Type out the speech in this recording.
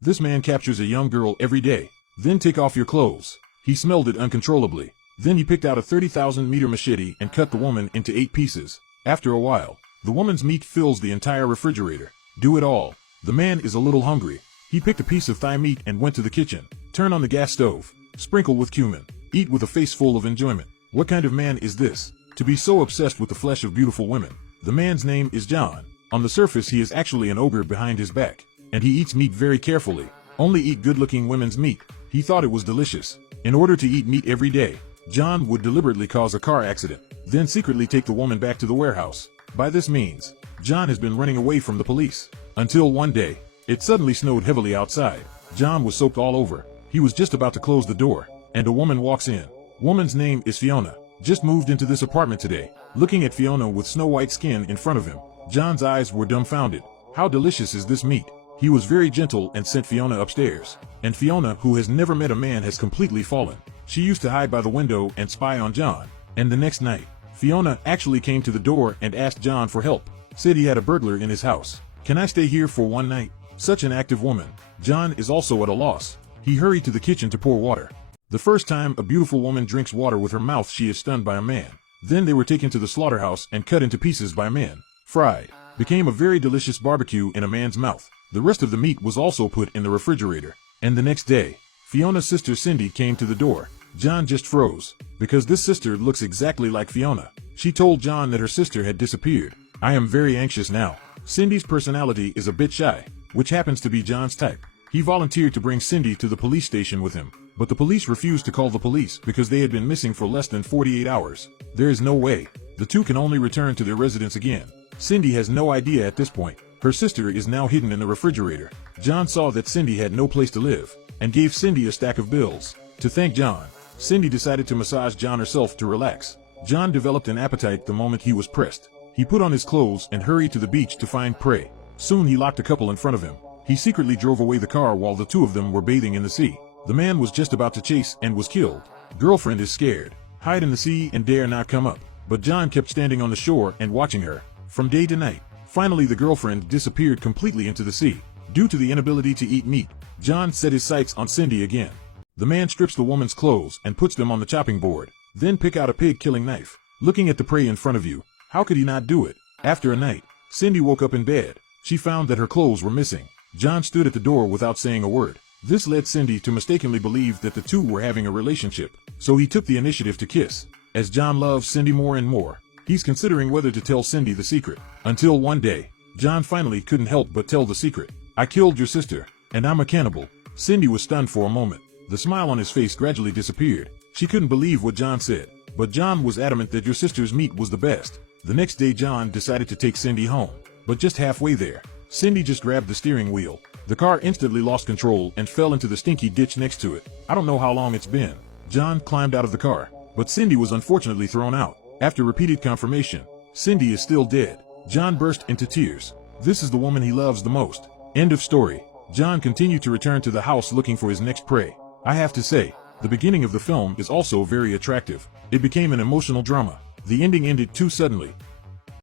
This man captures a young girl every day. Then take off your clothes. He smelled it uncontrollably. Then he picked out a 30,000-meter machete and cut the woman into 8 pieces. After a while, the woman's meat fills the entire refrigerator. Do it all. The man is a little hungry. He picked a piece of thigh meat and went to the kitchen. Turn on the gas stove. Sprinkle with cumin. Eat with a face full of enjoyment. What kind of man is this, to be so obsessed with the flesh of beautiful women? The man's name is John. On the surface he is actually an ogre behind his back. And he eats meat very carefully. Only eat good-looking women's meat. He thought it was delicious. In order to eat meat every day, John would deliberately cause a car accident, then secretly take the woman back to the warehouse. By this means, John has been running away from the police. Until one day, it suddenly snowed heavily outside. John was soaked all over. He was just about to close the door, and a woman walks in. Woman's name is Fiona. Just moved into this apartment today. Looking at Fiona with snow-white skin in front of him, John's eyes were dumbfounded. How delicious is this meat? He was very gentle and sent Fiona upstairs. And Fiona, who has never met a man, has completely fallen. She used to hide by the window and spy on John. And the next night, Fiona actually came to the door and asked John for help. Said he had a burglar in his house. Can I stay here for one night? Such an active woman. John is also at a loss. He hurried to the kitchen to pour water. The first time a beautiful woman drinks water with her mouth, she is stunned by a man. Then they were taken to the slaughterhouse and cut into pieces by men. Fried. Became a very delicious barbecue in a man's mouth. The rest of the meat was also put in the refrigerator. And the next day, Fiona's sister Cindy came to the door. John just froze, because this sister looks exactly like Fiona. She told John that her sister had disappeared. I am very anxious now. Cindy's personality is a bit shy, which happens to be John's type. He volunteered to bring Cindy to the police station with him, but the police refused to call the police because they had been missing for less than 48 hours. There is no way. The two can only return to their residence again. Cindy has no idea at this point. Her sister is now hidden in the refrigerator. John saw that Cindy had no place to live, and gave Cindy a stack of bills. To thank John, Cindy decided to massage John herself to relax. John developed an appetite the moment he was pressed. He put on his clothes and hurried to the beach to find prey. Soon he locked a couple in front of him. He secretly drove away the car while the two of them were bathing in the sea. The man was just about to chase and was killed. Girlfriend is scared. Hide in the sea and dare not come up. But John kept standing on the shore and watching her, from day to night. Finally the girlfriend disappeared completely into the sea. Due to the inability to eat meat, John set his sights on Cindy again. The man strips the woman's clothes and puts them on the chopping board. Then pick out a pig-killing knife. Looking at the prey in front of you, how could he not do it? After a night, Cindy woke up in bed. She found that her clothes were missing. John stood at the door without saying a word. This led Cindy to mistakenly believe that the two were having a relationship, so he took the initiative to kiss. As John loves Cindy more and more, he's considering whether to tell Cindy the secret. Until one day, John finally couldn't help but tell the secret. I killed your sister, and I'm a cannibal. Cindy was stunned for a moment. The smile on his face gradually disappeared. She couldn't believe what John said, but John was adamant that your sister's meat was the best. The next day John decided to take Cindy home, but just halfway there, Cindy just grabbed the steering wheel. The car instantly lost control and fell into the stinky ditch next to it. I don't know how long it's been. John climbed out of the car, but Cindy was unfortunately thrown out. After repeated confirmation, Cindy is still dead. John burst into tears. This is the woman he loves the most. End of story. John continued to return to the house looking for his next prey. I have to say, the beginning of the film is also very attractive. It became an emotional drama. The ending ended too suddenly,